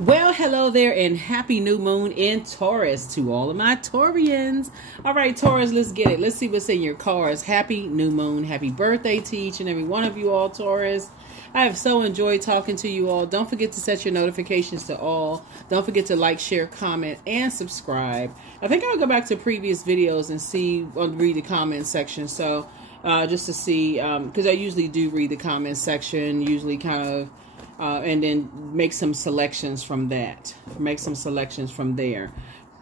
Well, hello there and happy new moon in Taurus to all of my Taurians. All right, Taurus, let's get it. Let's see what's in your cards. Happy new moon. Happy birthday to each and every one of you all, Taurus. I have so enjoyed talking to you all. Don't forget to set your notifications to all. Don't forget to like, share, comment, and subscribe. I think I'll go back to previous videos and see, read the comment section. So just to see, because I usually do read the comment section, usually kind of, and then make some selections from that. Make some selections from there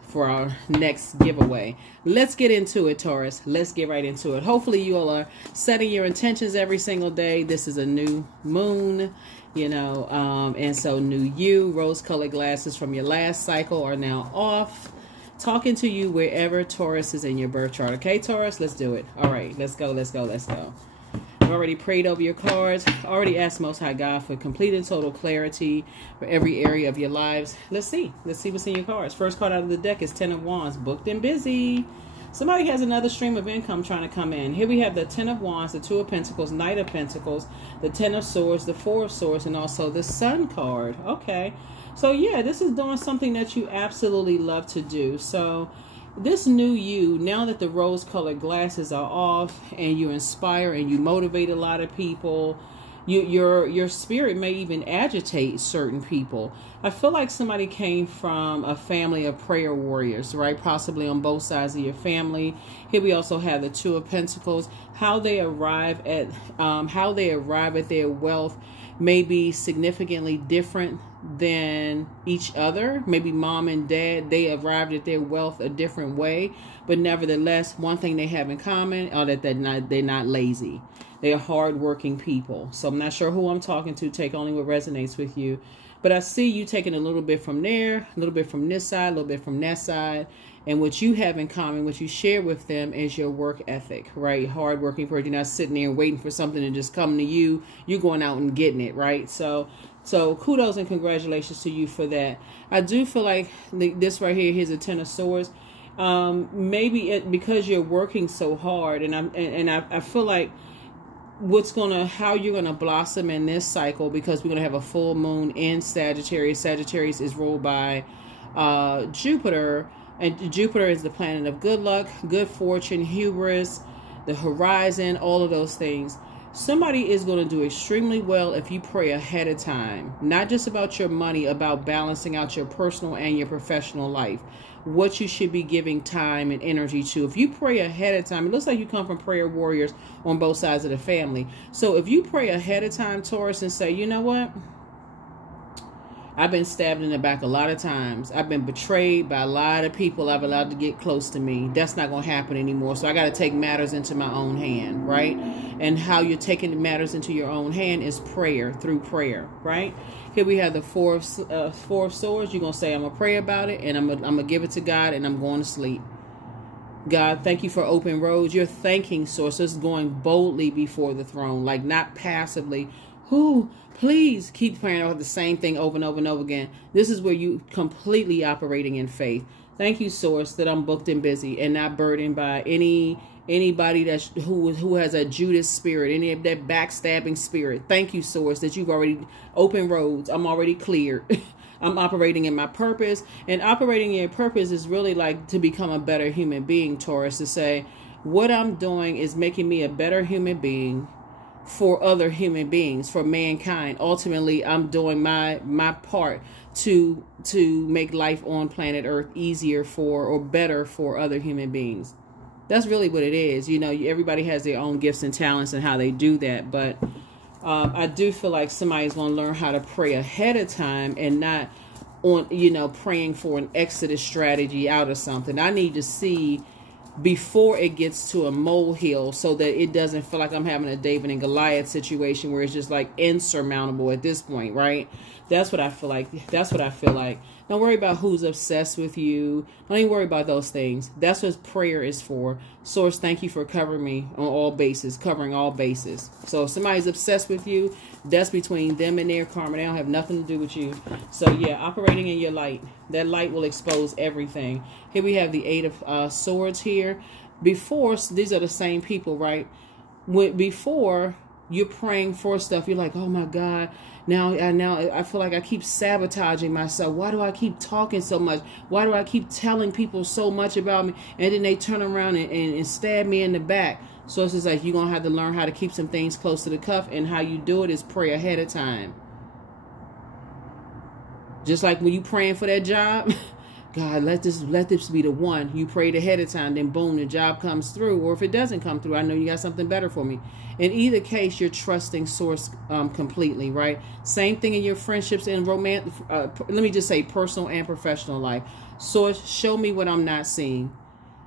for our next giveaway. Let's get into it, Taurus. Let's get right into it. Hopefully you all are setting your intentions every single day. This is a new moon, you know, and so new you. Rose-colored glasses from your last cycle are now off. Talking to you wherever Taurus is in your birth chart. Okay, Taurus? Let's do it. All right, let's go, let's go, let's go. I've already prayed over your cards. Already asked Most High God for complete and total clarity for every area of your lives. Let's see. Let's see what's in your cards. First card out of the deck is Ten of Wands. Booked and busy. Somebody has another stream of income trying to come in. Here we have the Ten of Wands, the Two of Pentacles, Knight of Pentacles, the Ten of Swords, the Four of Swords, and also the Sun card. Okay. So, yeah, this is doing something that you absolutely love to do. So, this new you, now that the rose-colored glasses are off and you inspire and you motivate a lot of people, your spirit may even agitate certain people. I feel like somebody came from a family of prayer warriors, right? Possibly on both sides of your family. Here we also have the Two of Pentacles. How they arrive at their wealth may be significantly different than each other. Maybe mom and dad, they arrived at their wealth a different way, but nevertheless, one thing they have in common are that they're not lazy. They're hardworking people. So I'm not sure who I'm talking to. Take only what resonates with you. But I see you taking a little bit from there, a little bit from this side, a little bit from that side. And what you have in common, what you share with them is your work ethic, right? Hardworking person. You're not sitting there waiting for something to just come to you. You're going out and getting it, right? So kudos and congratulations to you for that. I do feel like this right here, here's a Ten of Swords. Maybe because you're working so hard, and I feel like how you're gonna blossom in this cycle, because we're gonna have a full moon in Sagittarius. Sagittarius is ruled by Jupiter, and Jupiter is the planet of good luck, good fortune, hubris, the horizon, all of those things. Somebody is going to do extremely well if you pray ahead of time, not just about your money, about balancing out your personal and your professional life, what you should be giving time and energy to. If you pray ahead of time, it looks like you come from prayer warriors on both sides of the family. So if you pray ahead of time, Taurus, and say, you know what? I've been stabbed in the back a lot of times. I've been betrayed by a lot of people I've allowed to get close to me. That's not going to happen anymore. So I got to take matters into my own hand, right? And how you're taking the matters into your own hand is prayer, through prayer, right? Here we have the Four of Swords. You're going to say, I'm going to pray about it, and I'm going to give it to God, and I'm going to sleep. God, thank you for open roads. You're thanking sources, going boldly before the throne, like not passively. Please keep praying about the same thing over and over and over again. This is where you completely operating in faith. Thank you, Source, that I'm booked and busy and not burdened by anybody who has a Judas spirit, any of that backstabbing spirit. Thank you, Source, that you've already opened roads. I'm already cleared. I'm operating in my purpose, and operating in your purpose is really like to become a better human being, Taurus, to say what I'm doing is making me a better human being for other human beings, for mankind. Ultimately, I'm doing my part to make life on planet Earth easier or better for other human beings. That's really what it is. You know, everybody has their own gifts and talents and how they do that. But I do feel like somebody's going to learn how to pray ahead of time and not on, praying for an exodus strategy out of something. I need to see before it gets to a molehill, so that it doesn't feel like I'm having a David and Goliath situation where it's just like insurmountable at this point, right? That's what I feel like. That's what I feel like. Don't worry about who's obsessed with you. Don't even worry about those things. That's what prayer is for. Source, thank you for covering me on all bases, covering all bases. So if somebody's obsessed with you, that's between them and their karma. They don't have nothing to do with you. So yeah, operating in your light. That light will expose everything. Here we have the Eight of Swords here. Before, these are the same people, right? Before, You're praying for stuff. You're like, oh my God, now I feel like I keep sabotaging myself. Why do I keep talking so much? Why do I keep telling people so much about me? And then they turn around and stab me in the back. So it's just like, you're going to have to learn how to keep some things close to the cuff. And how you do it is pray ahead of time. Just like when you praying for that job, God, let this be the one. You prayed ahead of time, then boom, the job comes through. Or if it doesn't come through, I know you got something better for me. In either case, you're trusting Source completely, right? Same thing in your friendships and romance. Let me just say personal and professional life. Source, show me what I'm not seeing.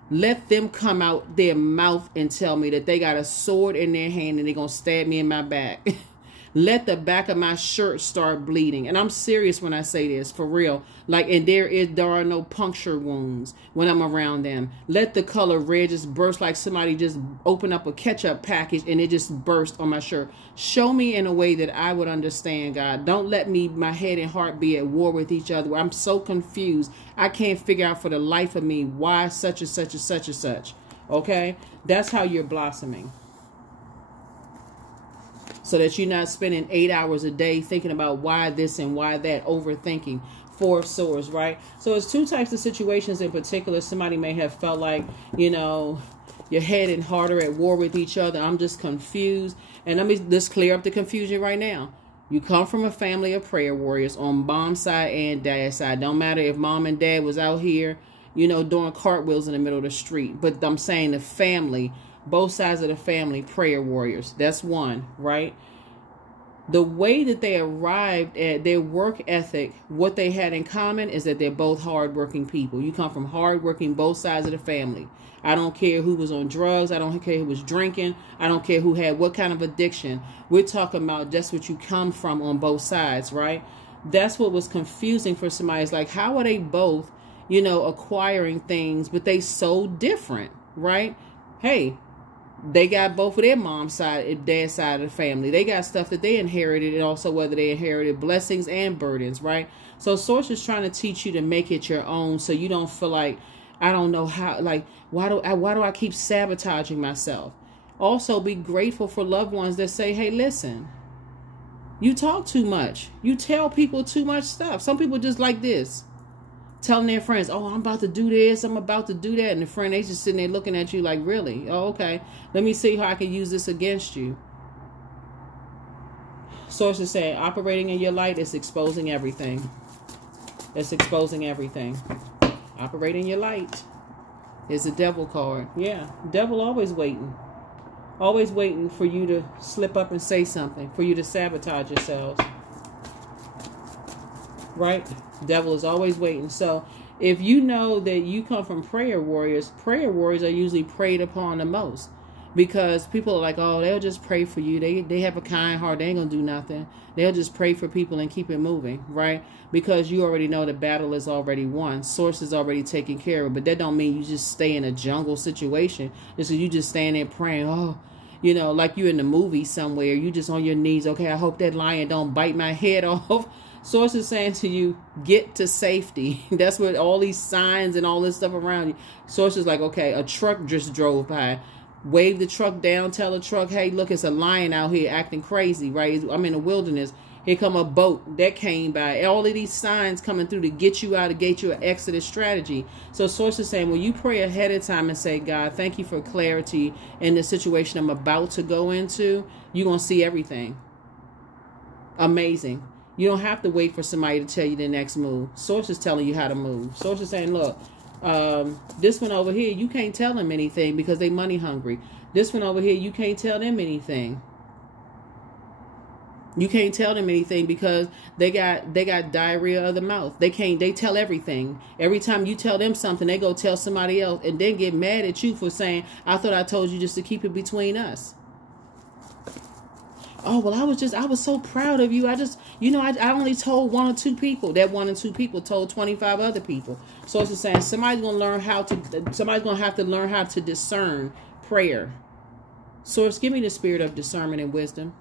Let them come out their mouth and tell me that they got a sword in their hand and they're going to stab me in my back. Let the back of my shirt start bleeding. And I'm serious when I say this, for real. Like, and there are no puncture wounds when I'm around them. Let the color red just burst like somebody just opened up a ketchup package and it just burst on my shirt. Show me in a way that I would understand, God. Don't let my head and heart be at war with each other. I'm so confused. I can't figure out for the life of me why such and such and such and such. Okay? That's how you're blossoming. So that you're not spending 8 hours a day thinking about why this and why that, overthinking. Four of Swords, right? So it's two types of situations in particular. Somebody may have felt like, you know, your head and heart are at war with each other. I'm just confused. And let me just clear up the confusion right now. You come from a family of prayer warriors on mom's side and dad's side. Don't matter if mom and dad was out here, you know, doing cartwheels in the middle of the street. But I'm saying the family, both sides of the family, prayer warriors. That's one, right? The way that they arrived at their work ethic, what they had in common is that they're both hardworking people. You come from hardworking both sides of the family. I don't care who was on drugs. I don't care who was drinking. I don't care who had what kind of addiction. We're talking about just what you come from on both sides, right? That's what was confusing for somebody. It's like, how are they both, you know, acquiring things, but they so different, right? Hey, they got both of their mom's side and dad's side of the family. They got stuff that they inherited, and also whether they inherited blessings and burdens, right? So Source is trying to teach you to make it your own, so you don't feel like, I don't know how, like, why do I keep sabotaging myself? Also, be grateful for loved ones that say, hey, listen, you talk too much. You tell people too much stuff. Some people just like this, telling their friends, oh, I'm about to do this, I'm about to do that. And the friend, they just sitting there looking at you like, really? Oh, okay. Let me see how I can use this against you. Source is saying, operating in your light is exposing everything. It's exposing everything. Operating your light is a devil card. Yeah, devil always waiting. Always waiting for you to slip up and say something, for you to sabotage yourselves. Right? Devil is always waiting. So if you know that you come from prayer warriors are usually preyed upon the most, because people are like, oh, they'll just pray for you. They have a kind heart. They ain't gonna do nothing. They'll just pray for people and keep it moving, right? Because you already know the battle is already won. Source is already taken care of. But that don't mean you just stay in a jungle situation. Just so you just stand there praying, oh, you know, like you in the movie somewhere. You just on your knees. Okay, I hope that lion don't bite my head off. Source is saying to you, get to safety. That's what all these signs and all this stuff around you. Source is like, okay, a truck just drove by. Wave the truck down. Tell the truck, hey, look, it's a lion out here acting crazy, right? I'm in the wilderness. Here come a boat that came by. All of these signs coming through to get you out, to get you an exodus strategy. So Source is saying, when you pray ahead of time and say, God, thank you for clarity in the situation I'm about to go into, you're going to see everything. Amazing. You don't have to wait for somebody to tell you the next move. Source is telling you how to move. Source is saying, look, this one over here, you can't tell them anything because they money hungry. This one over here, you can't tell them anything. You can't tell them anything because they got diarrhea of the mouth. They tell everything. Every time you tell them something, they go tell somebody else and then get mad at you for saying, I thought I told you just to keep it between us. Oh, well, I was so proud of you. I only told 1 or 2 people. That 1 or 2 people told 25 other people. So it's saying somebody's going to have to learn how to discern prayer. Source, give me the spirit of discernment and wisdom.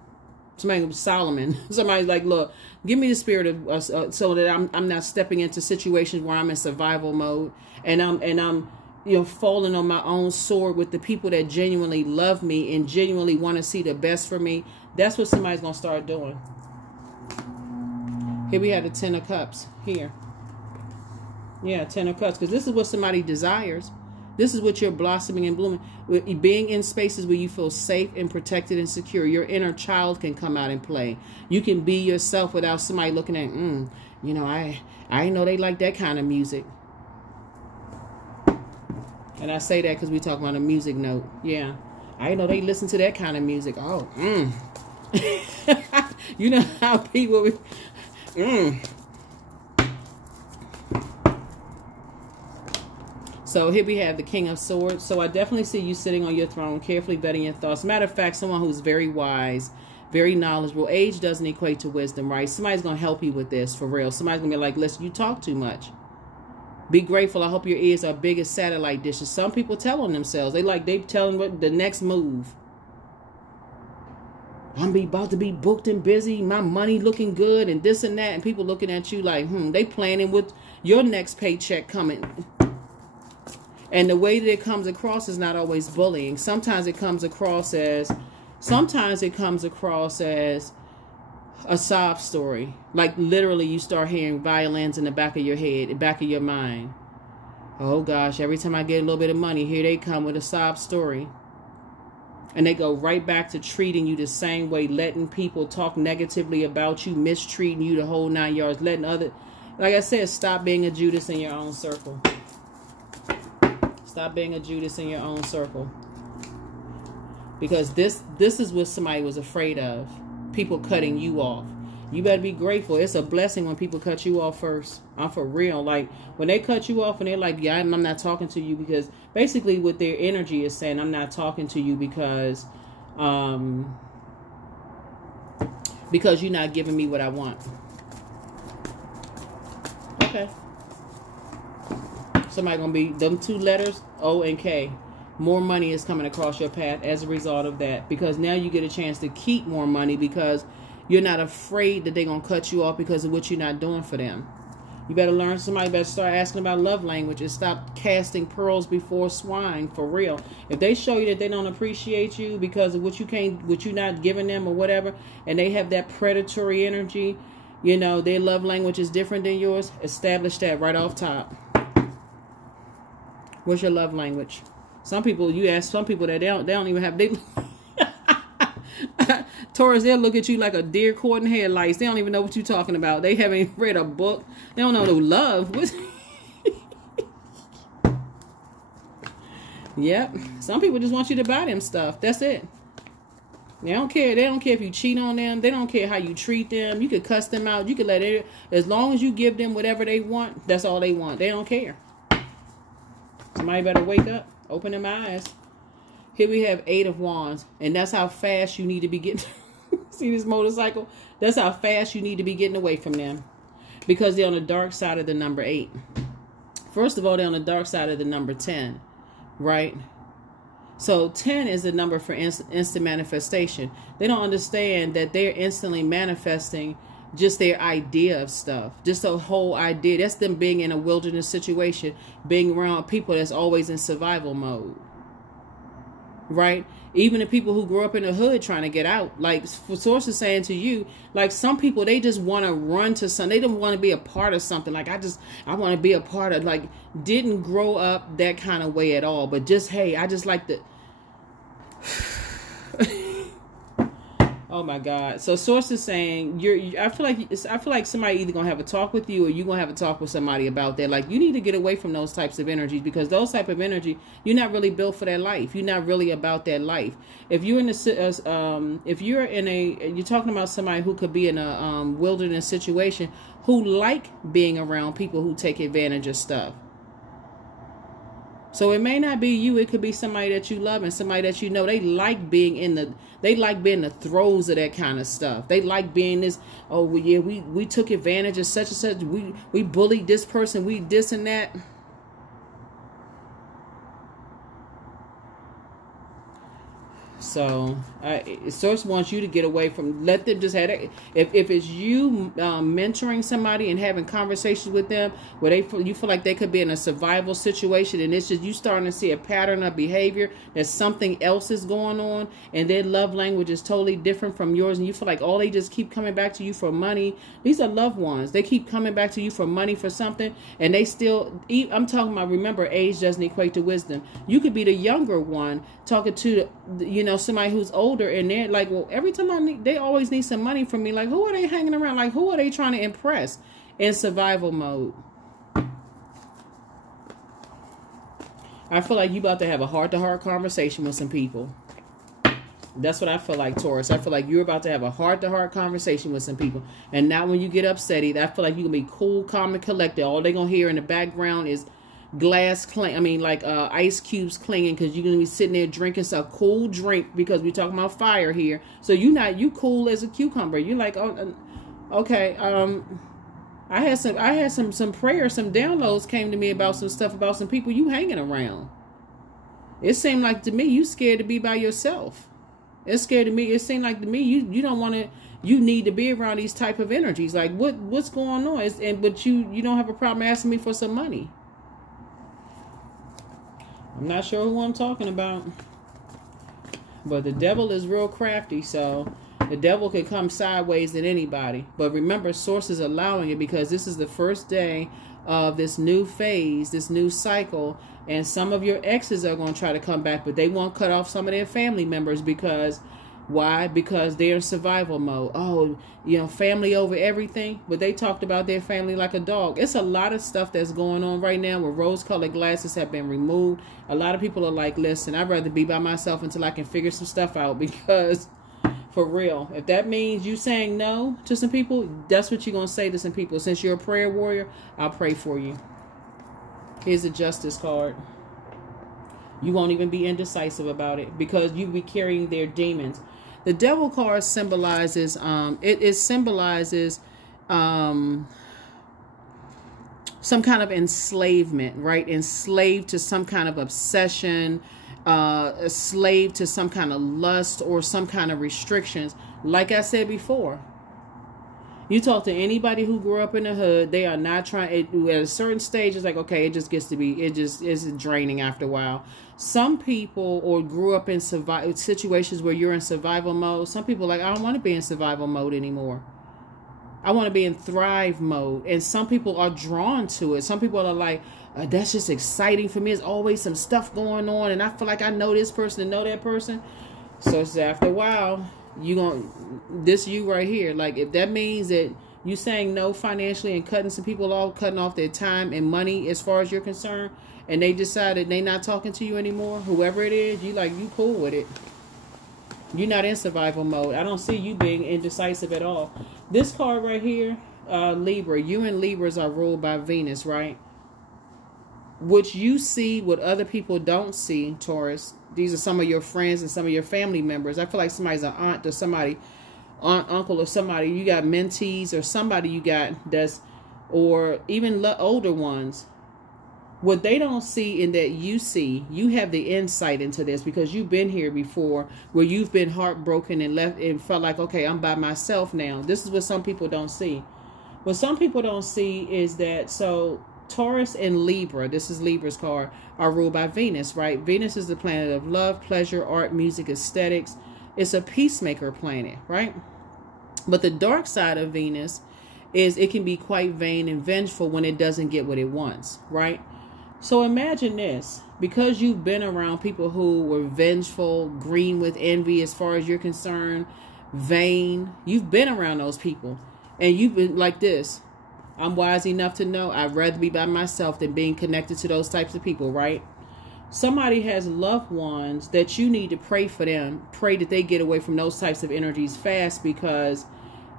Somebody, Solomon, somebody's like, look, give me the spirit of, so that I'm not stepping into situations where I'm in survival mode and I'm falling on my own sword with the people that genuinely love me and genuinely want to see the best for me. That's what somebody's going to start doing. Here we have the 10 of Cups. Here. Yeah, 10 of Cups. Because this is what somebody desires. This is what you're blossoming and blooming. Being in spaces where you feel safe and protected and secure. Your inner child can come out and play. You can be yourself without somebody looking at, you know, I didn't know they like that kind of music. And I say that because we talk about a music note. Yeah. I didn't know they listen to that kind of music. Oh, You know how people... So here we have the King of Swords. So I definitely see you sitting on your throne, carefully vetting your thoughts. Matter of fact, someone who's very wise, very knowledgeable. Age doesn't equate to wisdom, right? Somebody's going to help you with this, for real. Somebody's going to be like, listen, you talk too much. Be grateful. I hope your ears are big as satellite dishes. Some people tell on themselves. They telling what the next move. I'm about to be booked and busy. My money looking good and this and that. And people looking at you like, they planning with your next paycheck coming. And the way that it comes across is not always bullying. Sometimes it comes across as a sob story. Like literally you start hearing violins in the back of your head, the back of your mind. Oh gosh, every time I get a little bit of money, here they come with a sob story. And they go right back to treating you the same way, letting people talk negatively about you, mistreating you the whole 9 yards, letting other, like I said, stop being a Judas in your own circle. Stop being a Judas in your own circle. Because this is what somebody was afraid of. People cutting you off. You better be grateful. It's a blessing when people cut you off first. I'm for real. Like, when they cut you off and they're like, yeah, I'm not talking to you because basically what their energy is saying, I'm not talking to you because you're not giving me what I want. Okay. Somebody gonna be, them two letters, O and K. More money is coming across your path as a result of that. Because now you get a chance to keep more money because you're not afraid that they're going to cut you off because of what you're not doing for them. You better learn, somebody better start asking about love language and stop casting pearls before swine, for real. If they show you that they don't appreciate you because of what you're not giving them or whatever, and they have that predatory energy, you know, their love language is different than yours, establish that right off top. What's your love language? Some people, you ask some people that they don't even have, Taurus, they'll look at you like a deer caught in headlights. They don't even know what you're talking about. They haven't read a book. They don't know no love. Yep. Some people just want you to buy them stuff. That's it. They don't care. They don't care if you cheat on them. They don't care how you treat them. You could cuss them out. You could let it. As long as you give them whatever they want, that's all they want. They don't care. Somebody better wake up. Open them eyes. Here we have 8 of Wands. And that's how fast you need to be getting... See this motorcycle? That's how fast you need to be getting away from them. Because they're on the dark side of the number 8. First of all, they're on the dark side of the number 10. Right? So 10 is the number for instant manifestation. They don't understand that they're instantly manifesting just their idea of stuff. Just the whole idea. That's them being in a wilderness situation. Being around people that's always in survival mode. Right? Even the people who grew up in the hood trying to get out. Like, for sources saying to you, like, some people, they just want to run to something. They don't want to be a part of something. Like, I want to be a part of, like, didn't grow up that kind of way at all. But just, hey, I just like the... Oh my God. So sources saying I feel like somebody either gonna have a talk with you or you gonna have a talk with somebody about that. Like, you need to get away from those types of energies, because those type of energy, you're not really built for that life. You're not really about that life. If you're you're talking about somebody who could be in a wilderness situation, who like being around people who take advantage of stuff. So it may not be you. It could be somebody that you love and somebody that you know. They like being in the throes of that kind of stuff. They like being this, oh, well, yeah, we took advantage of such and such. We bullied this person. We this and that. So Source wants you to get away from, let them just have it. If it's you mentoring somebody and having conversations with them where you feel like they could be in a survival situation, and it's just you starting to see a pattern of behavior that something else is going on, and their love language is totally different from yours, and you feel like they just keep coming back to you for money. These are loved ones. They keep coming back to you for money for something, and they still, I'm talking about, remember, age doesn't equate to wisdom. You could be the younger one talking to, somebody who's older, and they're like, well, every time they always need some money from me. Like, who are they hanging around? Like, who are they trying to impress in survival mode? I feel like you about to have a heart-to-heart conversation with some people. That's what I feel like, Taurus. I feel like you're about to have a heart-to-heart conversation with some people. And not when you get upset either. I feel like you're going to be cool, calm, and collected. All they're going to hear in the background is glass ice cubes clinging, because you're going to be sitting there drinking some cool drink, because we're talking about fire here. So you cool as a cucumber. You're like, oh, okay. I had some prayers, some downloads came to me about some stuff, about some people you hanging around. It seemed like to me you scared to be by yourself. It scared to me. It seemed like to me you don't want to. You need to be around these type of energies. Like what's going on? But you don't have a problem asking me for some money. I'm not sure who I'm talking about. But the devil is real crafty, so the devil can come sideways at anybody. But remember, Source is allowing it, because this is the first day of this new phase, this new cycle. And some of your exes are going to try to come back, but they won't cut off some of their family members. Because why? Because they're in survival mode. Oh, family over everything. But they talked about their family like a dog. It's a lot of stuff that's going on right now where rose-colored glasses have been removed. A lot of people are like, listen, I'd rather be by myself until I can figure some stuff out. Because for real, if that means you saying no to some people, that's what you're going to say to some people. Since you're a prayer warrior, I'll pray for you. Here's a Justice card. You won't even be indecisive about it, because you be carrying their demons. The Devil card symbolizes, it symbolizes some kind of enslavement, right? Enslaved to some kind of obsession, a slave to some kind of lust or some kind of restrictions. Like I said before, you talk to anybody who grew up in the hood, they are not trying, at a certain stage, it's like, okay, it just gets to be, it just is draining after a while. Some people, or grew up in situations where you're in survival mode. Some people are like, I don't want to be in survival mode anymore. I want to be in thrive mode. And some people are drawn to it. Some people are like, that's just exciting for me. There's always some stuff going on, and I feel like I know this person and know that person. So it's after a while, this you right here. Like, if that means that you saying no financially and cutting some people off, cutting off their time and money as far as you're concerned, and they decided they not talking to you anymore, whoever it is, you cool with it. You're not in survival mode. I don't see you being indecisive at all. This card right here, Libra. You and Libras are ruled by Venus, right? What you see, what other people don't see, Taurus. These are some of your friends and some of your family members. I feel like somebody's an aunt or somebody, aunt, uncle, or somebody. You got mentees or somebody you got that's, or even older ones. What they don't see and that you see, you have the insight into this, because you've been here before, where you've been heartbroken and left and felt like, okay, I'm by myself now. This is what some people don't see. What some people don't see is that, so Taurus and Libra, this is Libra's card, are ruled by Venus, right? Venus is the planet of love, pleasure, art, music, aesthetics. It's a peacemaker planet, right? But the dark side of Venus is it can be quite vain and vengeful when it doesn't get what it wants, right? So imagine this, because you've been around people who were vengeful, green with envy as far as you're concerned, vain, you've been around those people, and you've been like this. I'm wise enough to know I'd rather be by myself than being connected to those types of people, right? Somebody has loved ones that you need to pray for them. Pray that they get away from those types of energies fast, because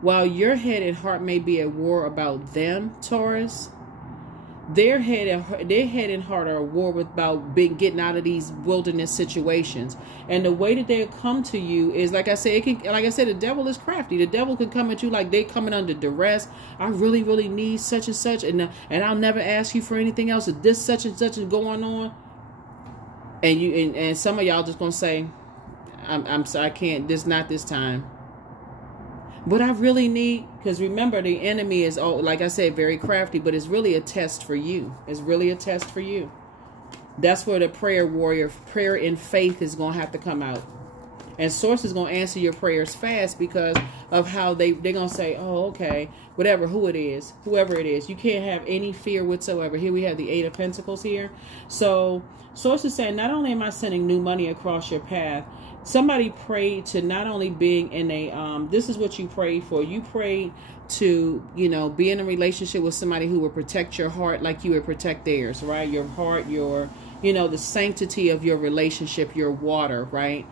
while your head and heart may be at war about them, Taurus, their head and heart are at war about getting out of these wilderness situations. And the way that they come to you is, like I said, the devil is crafty. The devil can come at you like they coming under duress. I really, really need such and such, and I'll never ask you for anything else. If this such and such is going on, and some of y'all just gonna say, I'm sorry, I can't. This not this time. But I really need, because remember, the enemy is, like I said, very crafty, but it's really a test for you. It's really a test for you. That's where the prayer warrior, prayer in faith is going to have to come out. And Source is going to answer your prayers fast because of how they're going to say, oh, okay, whatever, whoever it is. You can't have any fear whatsoever. Here we have the 8 of Pentacles here. So Source is saying, not only am I sending new money across your path, somebody prayed to not only being in a, this is what you prayed for. You prayed to, you know, be in a relationship with somebody who will protect your heart like you would protect theirs, right? Your heart, your, you know, the sanctity of your relationship, your water, right?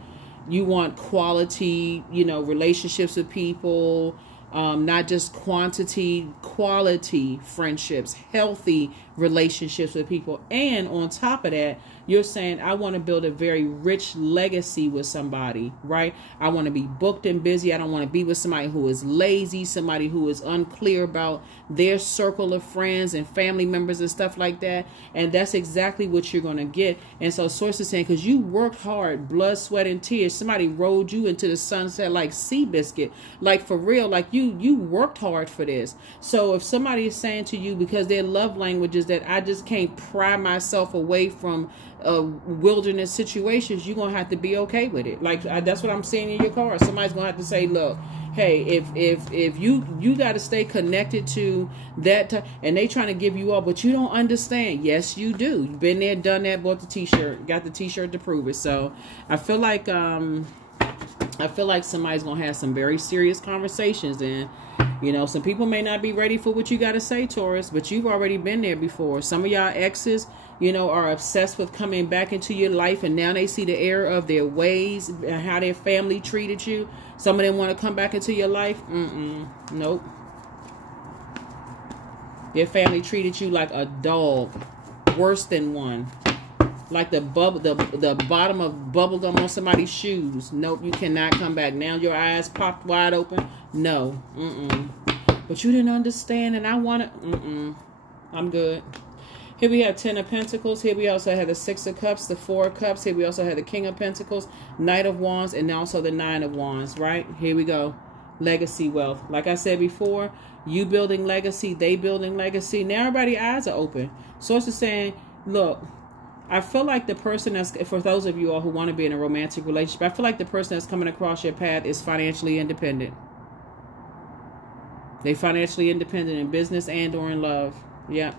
You want quality, you know, relationships with people, not just quantity, quality friendships, healthy relationships with people. And on top of that, you're saying, I want to build a very rich legacy with somebody, right? I want to be booked and busy. I don't want to be with somebody who is lazy, somebody who is unclear about their circle of friends and family members and stuff like that. And that's exactly what you're going to get. And so Source is saying, because you worked hard, blood, sweat, and tears, somebody rolled you into the sunset like Seabiscuit, like for real, like you worked hard for this. So if somebody is saying to you, because their love language is that I just can't pry myself away from wilderness situations, you're gonna have to be okay with it. Like that's what I'm seeing in your card. Somebody's gonna have to say, look, hey, if you got to stay connected to that, and they trying to give you up, but you don't understand. Yes, you do. You've been there, done that, bought the t-shirt, got the t-shirt to prove it. So I feel like somebody's gonna have some very serious conversations, and you know, some people may not be ready for what you got to say, Taurus, but you've already been there before. Some of y'all exes, you know, are obsessed with coming back into your life, and now they see the error of their ways and how their family treated you. Some of them want to come back into your life. Nope. Your family treated you like a dog, worse than one. Like the bottom of bubble gum on somebody's shoes. Nope, you cannot come back. Now your eyes popped wide open. No. But you didn't understand, and I want to. I'm good. Here we have 10 of Pentacles. Here we also have the 6 of Cups, the 4 of Cups. Here we also have the King of Pentacles, Knight of Wands, and also the 9 of Wands, right? Here we go. Legacy wealth. Like I said before, you building legacy, they building legacy. Now everybody's eyes are open. Source is saying, look, I feel like the person that's, for those of you all who want to be in a romantic relationship, I feel like the person that's coming across your path is financially independent. They financially independent in business and or in love. Yeah.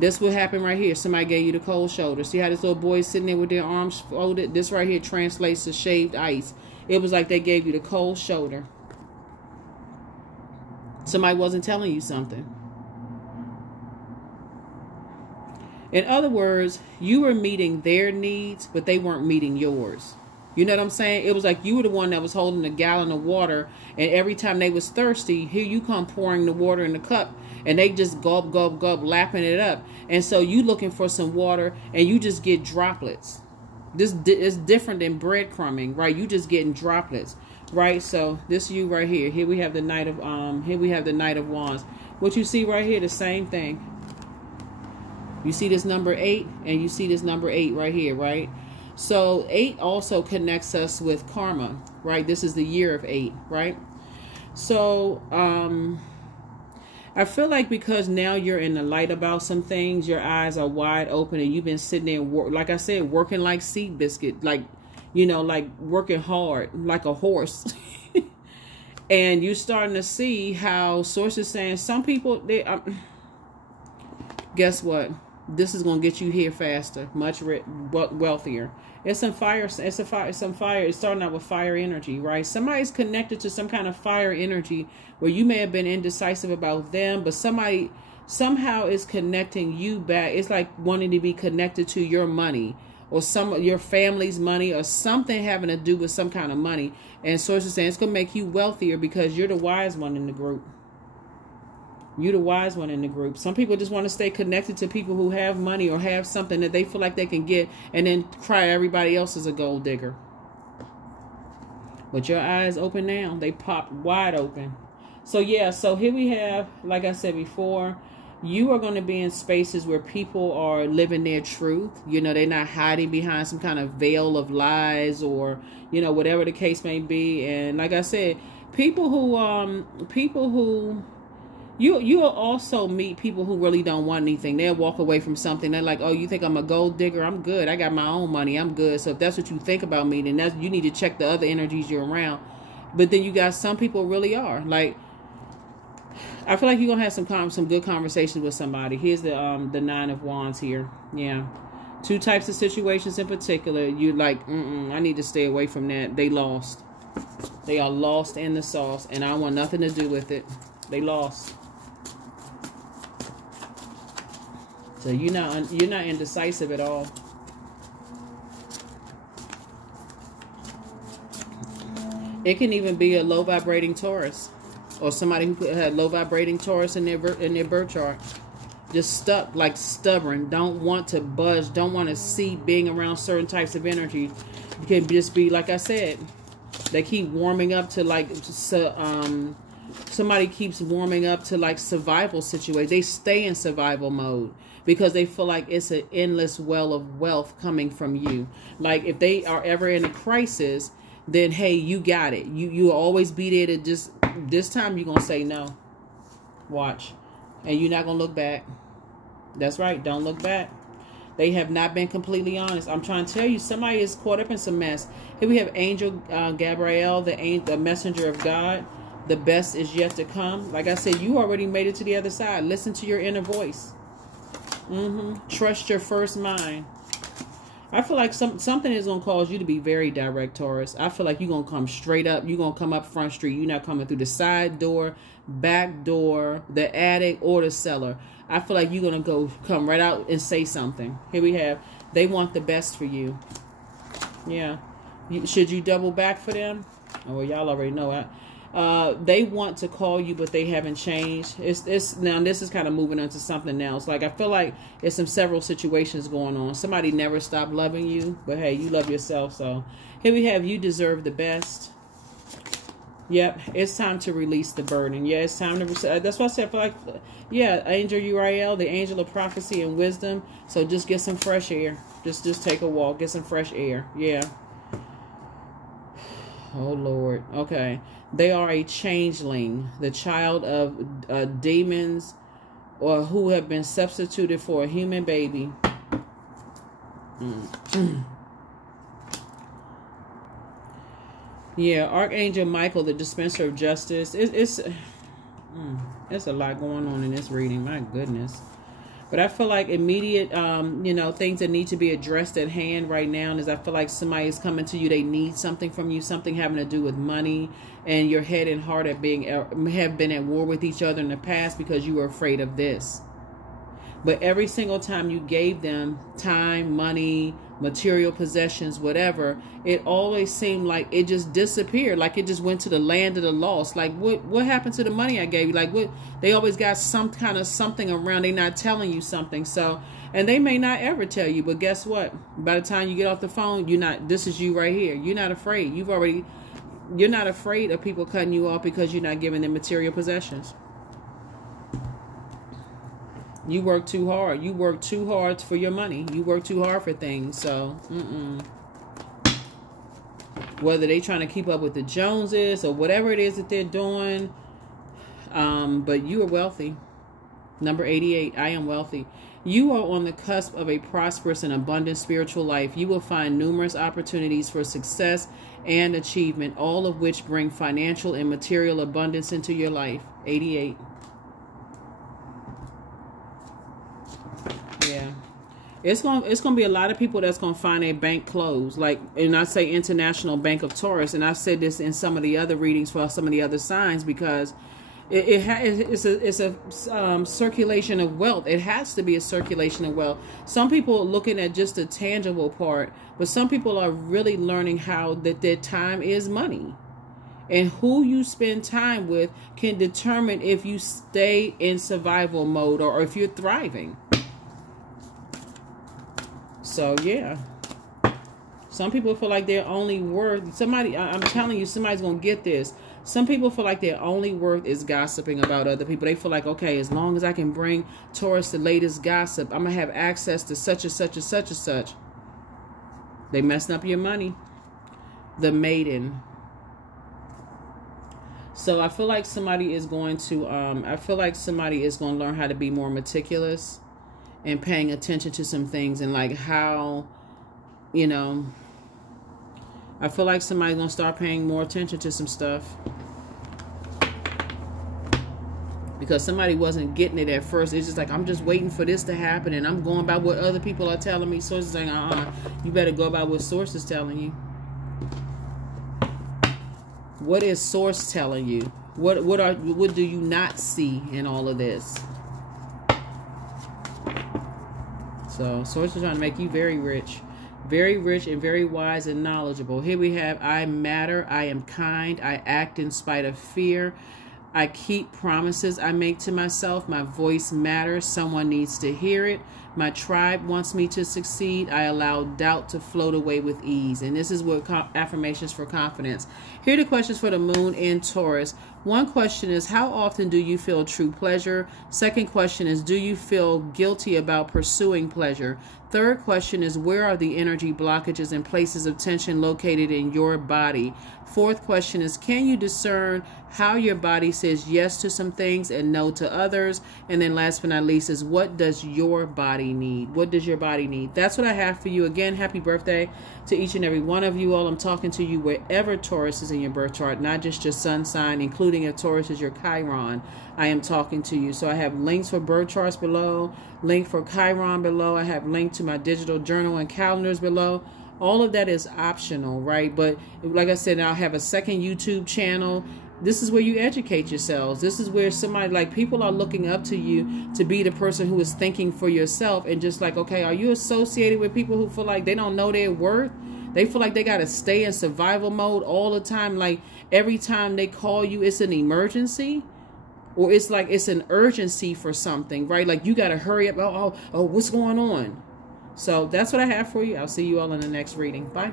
This will happen right here. Somebody gave you the cold shoulder. See how this little boy is sitting there with their arms folded? This right here translates to shaved ice. It was like they gave you the cold shoulder. Somebody wasn't telling you something. In other words, you were meeting their needs, but they weren't meeting yours. You know what I'm saying? It was like you were the one that was holding a gallon of water, and every time they was thirsty, here you come pouring the water in the cup, and they just gulp, gulp, gulp, lapping it up. And so you looking for some water, and you just get droplets. This is different than breadcrumbing, right? You just getting droplets, right? So this you right here. Here we have the Knight of Wands. What you see right here, the same thing. You see this number 8, and you see this number 8 right here, right? So 8 also connects us with karma, right? This is the year of 8, right? So I feel like because now you're in the light about some things, your eyes are wide open, and you've been sitting there, like I said, working like Seabiscuit, like, you know, like working hard like a horse. And you're starting to see how Source is saying some people, they guess what? This is going to get you here faster, much wealthier. It's some fire. It's some fire. It's starting out with fire energy, right? Somebody's connected to some kind of fire energy where you may have been indecisive about them, but somebody somehow is connecting you back. It's like wanting to be connected to your money or some of your family's money or something having to do with some kind of money. And Source is saying it's going to make you wealthier because you're the wise one in the group. You're the wise one in the group. Some people just want to stay connected to people who have money or have something that they feel like they can get and then cry everybody else is a gold digger. But your eyes open now. They pop wide open. So yeah, so here we have, like I said before, you are going to be in spaces where people are living their truth. You know, they're not hiding behind some kind of veil of lies or, you know, whatever the case may be. And like I said, people who you'll also meet people who really don't want anything. They'll walk away from something. They're like, oh, you think I'm a gold digger? I'm good. I got my own money. I'm good. So if that's what you think about me, then you need to check the other energies you're around. But then you got some people really are. Like, I feel like you're going to have some good conversations with somebody. Here's the 9 of Wands here. Yeah. 2 types of situations in particular. You're like, I need to stay away from that. They lost. They are lost in the sauce. And I want nothing to do with it. They lost. So you're not indecisive at all. It can even be a low vibrating Taurus, or somebody who had low vibrating Taurus in their birth chart. Just stuck, like stubborn, don't want to budge, don't want to see being around certain types of energy. It can just be, like I said, they keep warming up to like somebody keeps warming up to like survival situation. They stay in survival mode because they feel like it's an endless well of wealth coming from you. Like if they are ever in a crisis, then hey, you got it. You'll always be there to just, this time you're going to say no. Watch. And you're not going to look back. That's right. Don't look back. They have not been completely honest. I'm trying to tell you, somebody is caught up in some mess. Here we have Angel Gabriel, the messenger of God. The best is yet to come. Like I said, you already made it to the other side. Listen to your inner voice. Trust your first mind. I feel like something is going to cause you to be very direct, Taurus. I feel like you're going to come straight up. You're going to come up Front Street. You're not coming through the side door, back door, the attic, or the cellar. I feel like you're going to come right out and say something. Here we have, they want the best for you. Yeah. Should you double back for them? Oh, well, y'all already know that. They want to call you, but they haven't changed. Now this is kind of moving into something else. Like I feel like there's several situations going on. Somebody never stopped loving you, but hey, you love yourself. So here we have, you deserve the best. Yep, it's time to release the burden. Yeah, it's time to. That's why I said, I feel like, yeah, Angel Uriel, the angel of prophecy and wisdom. So just get some fresh air. Just take a walk, get some fresh air. Yeah. Oh Lord. Okay. They are a changeling, the child of demons, or who have been substituted for a human baby. Yeah, Archangel Michael, the dispenser of justice. It's a lot going on in this reading. My goodness. But I feel like immediate, things that need to be addressed at hand right now is I feel like somebody is coming to you. They need something from you, something having to do with money, and your head and heart have been at war with each other in the past because you were afraid of this. But every single time you gave them time, money, material possessions, whatever, it always seemed like it just disappeared, like it just went to the land of the lost. Like what happened to the money I gave you? Like what, they always got some kind of something around. They're not telling you something. So, and they may not ever tell you, but guess what? By the time you get off the phone, this is you right here. You're not afraid. You're not afraid of people cutting you off because you're not giving them material possessions. You work too hard. You work too hard for your money. You work too hard for things. So, whether they trying to keep up with the Joneses or whatever it is that they're doing, but you are wealthy. Number 88, I am wealthy. You are on the cusp of a prosperous and abundant spiritual life. You will find numerous opportunities for success and achievement, all of which bring financial and material abundance into your life. 88. Yeah, it's gonna be a lot of people that's gonna find a bank closed. Like, and I say International Bank of Taurus, and I've said this in some of the other readings for some of the other signs because it's a circulation of wealth. It has to be a circulation of wealth. Some people are looking at just the tangible part, but some people are really learning how that their time is money. And who you spend time with can determine if you stay in survival mode or if you're thriving. So, yeah. Some people feel like they're only worth... I'm telling you, somebody's going to get this. Some people feel like their only worth is gossiping about other people. They feel like, okay, as long as I can bring Taurus the latest gossip, I'm going to have access to such and such and such and such. They messing up your money. The Maiden. So I feel like somebody is going to, learn how to be more meticulous and paying attention to some things, and like how, you know, I feel like somebody's going to start paying more attention to some stuff. Because somebody wasn't getting it at first. It's just like, I'm just waiting for this to happen, and I'm going by what other people are telling me. Sources saying, you better go by what source is telling you. What is source telling you? What do you not see in all of this? So source is trying to make you very rich and very wise and knowledgeable. Here we have, I matter, I am kind, I act in spite of fear, I keep promises I make to myself, my voice matters, someone needs to hear it, my tribe wants me to succeed, I allow doubt to float away with ease. And this is what affirmations for confidence. Here are the questions for the moon in Taurus. One question is, how often do you feel true pleasure? Second question is, do you feel guilty about pursuing pleasure? Third question is, where are the energy blockages and places of tension located in your body? Fourth question is, can you discern how your body says yes to some things and no to others? And then last but not least is, what does your body need? What does your body need? That's what I have for you. Again, happy birthday to each and every one of you all. I'm talking to you wherever Taurus is in your birth chart, not just your sun sign, including if Taurus is your Chiron. I am talking to you. So I have links for birth charts below, link for Chiron below. I have link to my digital journal and calendars below. All of that is optional, right? But like I said, I'll have a second YouTube channel. This is where you educate yourselves. This is where somebody, like, people are looking up to you to be the person who is thinking for yourself. And just like, okay, are you associated with people who feel like they don't know their worth? They feel like they got to stay in survival mode all the time. Like every time they call you, it's an emergency. Or it's like it's an urgency for something, right? Like you got to hurry up. Oh, what's going on? So that's what I have for you. I'll see you all in the next reading. Bye.